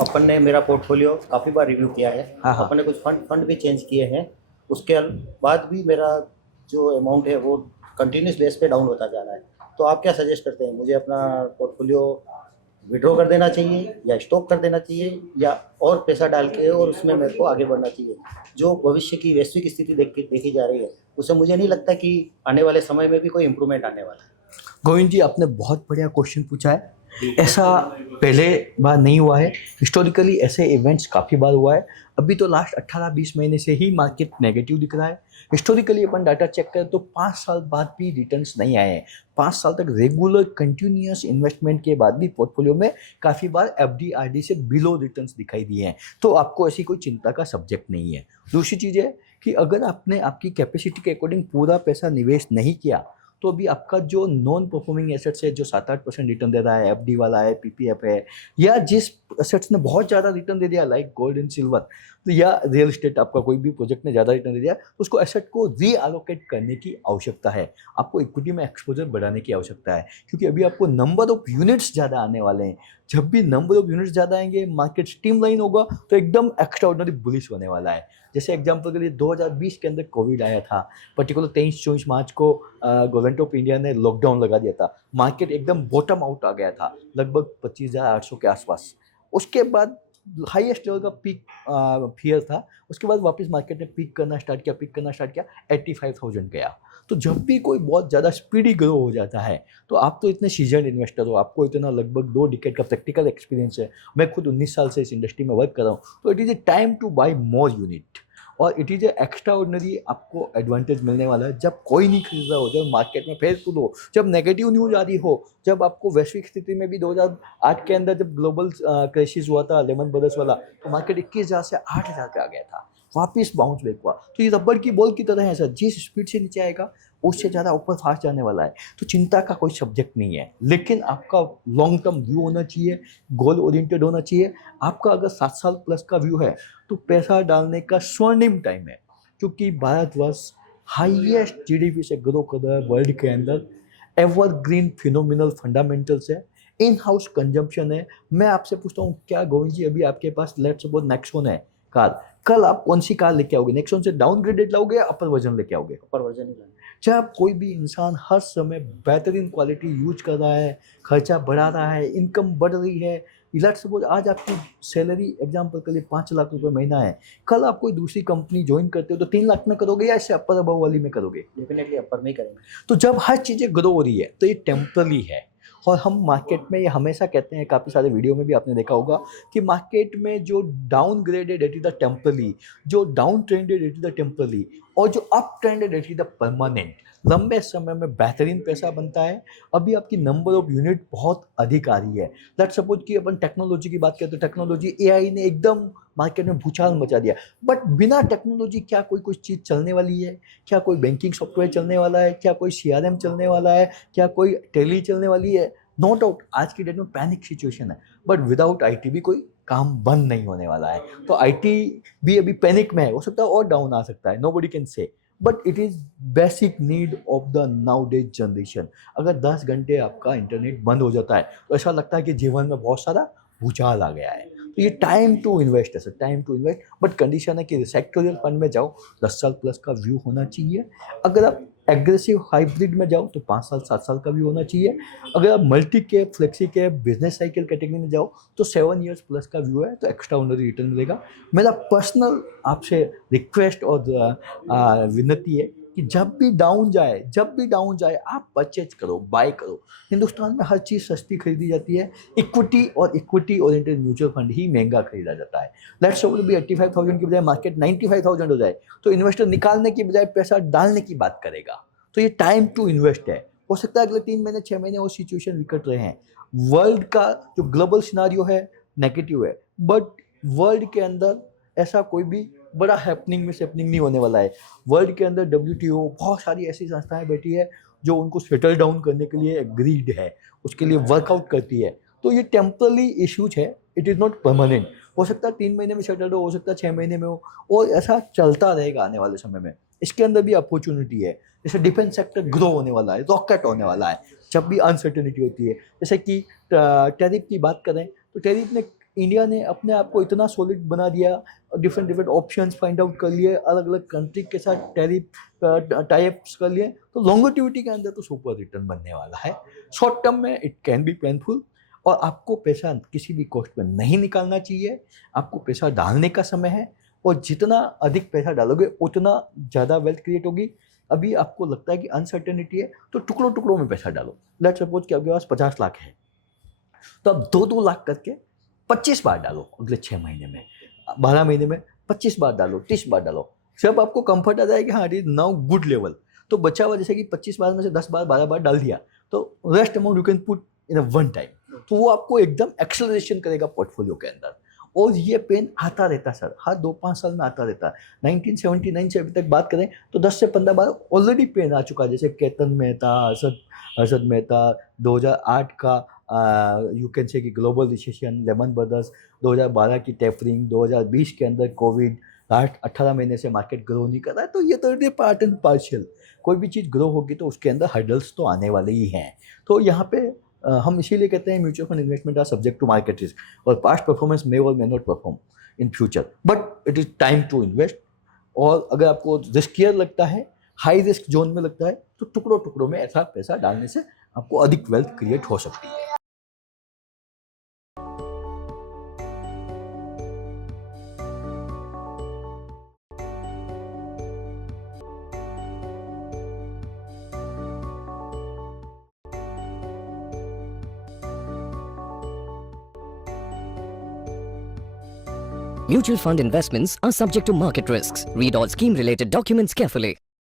अपन ने मेरा पोर्टफोलियो काफ़ी बार रिव्यू किया है। हाँ हाँ। अपन ने कुछ फंड फंड भी चेंज किए हैं। उसके बाद भी मेरा जो अमाउंट है वो कंटिन्यूस बेस पे डाउन होता जा रहा है। तो आप क्या सजेस्ट करते हैं, मुझे अपना पोर्टफोलियो विड्रॉ कर देना चाहिए या स्टॉप कर देना चाहिए या और पैसा डाल के और उसमें मेरे को आगे बढ़ना चाहिए? जो भविष्य की वैश्विक स्थिति देखी जा रही है, उससे मुझे नहीं लगता कि आने वाले समय में भी कोई इम्प्रूवमेंट आने वाला है। गोविंद जी, आपने बहुत बढ़िया क्वेश्चन पूछा है। जी। ऐसा पहले बार नहीं हुआ है। हिस्टोरिकली ऐसे इवेंट्स काफ़ी बार हुआ है। अभी तो लास्ट 18-20 महीने से ही मार्केट नेगेटिव दिख रहा है। हिस्टोरिकली अपन डाटा चेक करें तो 5 साल बाद भी रिटर्न्स नहीं आए हैं। 5 साल तक रेगुलर कंटिन्यूअस इन्वेस्टमेंट के बाद भी पोर्टफोलियो में काफ़ी बार एफडी आरडी से बिलो रिटर्न्स दिखाई दिए हैं। तो आपको ऐसी कोई चिंता का सब्जेक्ट नहीं है। दूसरी चीज़ है कि अगर आपने आपकी कैपेसिटी के अकॉर्डिंग पूरा पैसा निवेश नहीं किया तो अभी आपका जो नॉन परफॉर्मिंग एसेट्स है, जो 7-8% रिटर्न दे रहा है, एफडी वाला है, पीपीएफ है, या जिस एसेट्स ने बहुत ज़्यादा रिटर्न दे दिया लाइक गोल्ड एंड सिल्वर, तो या रियल एस्टेट, आपका कोई भी प्रोजेक्ट ने ज़्यादा रिटर्न दे दिया, तो उसको एसेट को रीअलोकेट करने की आवश्यकता है। आपको इक्विटी में एक्सपोजर बढ़ाने की आवश्यकता है, क्योंकि अभी आपको नंबर ऑफ यूनिट्स ज़्यादा आने वाले हैं। जब भी नंबर ऑफ यूनिट्स ज़्यादा आएंगे, मार्केट स्ट्रीमलाइन होगा, तो एकदम एक्स्ट्रा ऑर्डिनरी बुलिश होने वाला है। जैसे एग्जाम्पल के लिए 2020 के अंदर कोविड आया था, पर्टिकुलर 23-24 मार्च को गवर्नमेंट ऑफ इंडिया ने लॉकडाउन लगा दिया था। मार्केट एकदम बॉटम आउट आ गया था, लगभग 25,800 के आसपास। उसके बाद हाईएस्ट लेवल का पीक फियर था। उसके बाद वापस मार्केट ने पीक करना स्टार्ट किया 85,000 गया। तो जब भी कोई बहुत ज़्यादा स्पीडी ग्रो हो जाता है, तो आप तो इतने सीजन इन्वेस्टर हो, आपको इतना लगभग 2 डिकेड का प्रैक्टिकल एक्सपीरियंस है। मैं खुद 19 साल से इस इंडस्ट्री में वर्क कर रहा हूँ। तो it is a time to buy more unit, और it is a extraordinary आपको एडवांटेज मिलने वाला है जब कोई नहीं खरीद रहा हो, जब मार्केट में फेयरफुल हो, जब नेगेटिव न्यूज आ रही हो, जब आपको वैश्विक स्थिति में भी 2008 के अंदर जब ग्लोबल क्राइसिस हुआ था लेमन ब्रदर्स वाला, तो मार्केट 21,000 से 8,000 पे आ गया था, वापिस बाउंस बैक हुआ। तो ये रबड़ की बॉल की तरह है सर, जिस स्पीड से नीचे आएगा उससे ज़्यादा ऊपर फास्ट जाने वाला है। तो चिंता का कोई सब्जेक्ट नहीं है, लेकिन आपका लॉन्ग टर्म व्यू होना चाहिए, गोल ओरिएंटेड होना चाहिए। आपका अगर 7 साल प्लस का व्यू है तो पैसा डालने का स्वर्णिम टाइम है, क्योंकि भारतवर्ष हाईएस्ट जीडीपी से ग्रो कर रहा है वर्ल्ड के अंदर। एवरग्रीन फिनोमिनल फंडामेंटल्स है, इन हाउस कंजम्पशन है। मैं आपसे पूछता हूँ, क्या गोविंद जी अभी आपके पास लेट्स सपोज नेक्सॉन है कार, कल आप कौन सी कार लेके आओगे? नेक्सॉन से डाउनग्रेडेड लाओगे या अपर वर्जन लेके आओगे? अपर वर्जन ही लाना। जब कोई भी इंसान हर समय बेहतरीन क्वालिटी यूज कर रहा है, खर्चा बढ़ा रहा है, इनकम बढ़ रही है, लेट्स सपोज आज आपकी सैलरी एग्जांपल के लिए 5 लाख रुपए महीना है, कल आप कोई दूसरी कंपनी ज्वाइन करते हो तो 3 लाख में करोगे या इससे अपर अबव वाली में करोगे? डेफिनेटली अपर में ही करेंगे। तो जब हर चीज़ें ग्रो हो रही है तो ये टेम्पररी है। और हम मार्केट में ये हमेशा कहते हैं, काफ़ी सारे वीडियो में भी आपने देखा होगा कि मार्केट में जो downgraded it is the temporary, जो down trended it is the temporary, और जो up trended it is the permanent. लंबे समय में बेहतरीन पैसा बनता है। अभी आपकी नंबर ऑफ यूनिट बहुत अधिक आ रही है। लेट्स सपोज कि अपन टेक्नोलॉजी की बात करें तो टेक्नोलॉजी, एआई ने एकदम मार्केट में भूचाल मचा दिया। बट बिना टेक्नोलॉजी क्या कोई चीज़ चलने वाली है? क्या कोई बैंकिंग सॉफ्टवेयर चलने वाला है? क्या कोई सीआरएम चलने वाला है? क्या कोई टेली चलने वाली है? नो डाउट आज की डेट में पैनिक सिचुएशन है, बट विदाउट आईटी भी कोई काम बंद नहीं होने वाला है। तो आईटी भी अभी पैनिक में है, हो सकता है और डाउन आ सकता है, nobody can say, but it is basic need of the now days generation. अगर 10 घंटे आपका इंटरनेट बंद हो जाता है तो ऐसा लगता है कि जीवन में बहुत सारा भूचाल आ गया है। तो ये टाइम टू इन्वेस्ट है sir, time to invest. But condition है कि सेक्टोरियल फंड में जाओ, 10 साल प्लस का व्यू होना चाहिए। अगर आप एग्रेसिव हाइब्रिड में जाओ तो 5 साल 7 साल का व्यू होना चाहिए। अगर आप multi cap, flexi cap, business cycle category में जाओ तो 7 ईयर्स प्लस का व्यू है, तो एक्स्ट्रा ऑर्डिनरी रिटर्न मिलेगा। मेरा पर्सनल आपसे रिक्वेस्ट और विनती है कि जब भी डाउन जाए आप परचेज करो, बाय करो। हिंदुस्तान में हर चीज़ सस्ती खरीदी जाती है, इक्विटी और इक्विटी ओरिएंटेड म्यूचुअल फंड ही महंगा खरीदा जाता है। लेट्स सपोज भी 85,000 की बजाय मार्केट 95,000 हो जाए तो इन्वेस्टर निकालने की बजाय पैसा डालने की बात करेगा। तो ये टाइम टू इन्वेस्ट है। हो सकता है अगले 3 महीने 6 महीने और सिचुएशन विकट रहे हैं। वर्ल्ड का जो ग्लोबल सिनारियो है नेगेटिव है, बट वर्ल्ड के अंदर ऐसा कोई भी बड़ा हैपनिंग नहीं होने वाला है। वर्ल्ड के अंदर WTO, बहुत सारी ऐसी संस्थाएं बैठी है जो उनको सेटल डाउन करने के लिए एग्रीड है, उसके लिए वर्कआउट करती है। तो ये टेम्पररी इश्यूज है, इट इज़ नॉट परमानेंट। हो सकता है 3 महीने में सेटल हो सकता है 6 महीने में हो, और ऐसा चलता रहेगा आने वाले समय में। इसके अंदर भी अपॉर्चुनिटी है। जैसे डिफेंस सेक्टर ग्रो होने वाला है, रॉकेट होने वाला है जब भी अनसर्टेनिटी होती है। जैसे कि टैरिफ की बात करें तो टैरिफ ने इंडिया ने अपने आप को इतना सॉलिड बना दिया, different different options find out कर लिए, अलग अलग कंट्री के साथ टैरिफ टाइप्स कर लिए, तो लॉन्गेटिविटी के अंदर तो सुपर रिटर्न बनने वाला है। शॉर्ट टर्म में इट कैन बी पेनफुल, और आपको पैसा किसी भी कॉस्ट पर नहीं निकालना चाहिए। आपको पैसा डालने का समय है, और जितना अधिक पैसा डालोगे उतना ज़्यादा वेल्थ क्रिएट होगी। अभी आपको लगता है कि अनसर्टेनिटी है, तो टुकड़ों टुकड़ों में पैसा डालो। लेट्स सपोज कि आपके पास 50 लाख है, तो आप 2-2 लाख करके 25 बार डालो अगले 6 महीने में, 12 महीने में 25 बार डालो, 30 बार डालो। जब आपको कंफर्ट आ जाए कि हाँ it is now good level, तो बचा हुआ जैसे कि 25 बार में से 10 बार 12 बार डाल दिया, तो rest amount you can put in a one time, तो वो आपको एकदम एक्सेलरेशन करेगा पोर्टफोलियो के अंदर। और ये पेन आता रहता सर, हर 2-5 साल में आता रहता है। 1979 से अभी तक बात करें तो 10 से 15 बार ऑलरेडी पेन आ चुका है, जैसे केतन मेहता, हर्षद मेहता, 2008 का यू कैन से कि ग्लोबल रिसेशन, लेमन ब्रदर्स, 2012 की टेपरिंग, 2020 के अंदर कोविड, लास्ट 18 महीने से मार्केट ग्रो नहीं कर रहा है। तो ये तो पार्ट एंड पार्शियल, कोई भी चीज़ ग्रो होगी तो उसके अंदर हर्डल्स तो आने वाले ही हैं। तो यहाँ पे हम इसीलिए कहते हैं mutual fund investment are subject to market risk, और पास्ट परफॉर्मेंस मे और may not perform in future, but it is time to invest. और अगर आपको रिस्कियर लगता है, हाई रिस्क जोन में लगता है, तो टुकड़ों टुकड़ों में ऐसा पैसा डालने से आपको अधिक वेल्थ क्रिएट हो सकती है। Mutual fund investments are subject to market risks. Read all scheme-related documents carefully.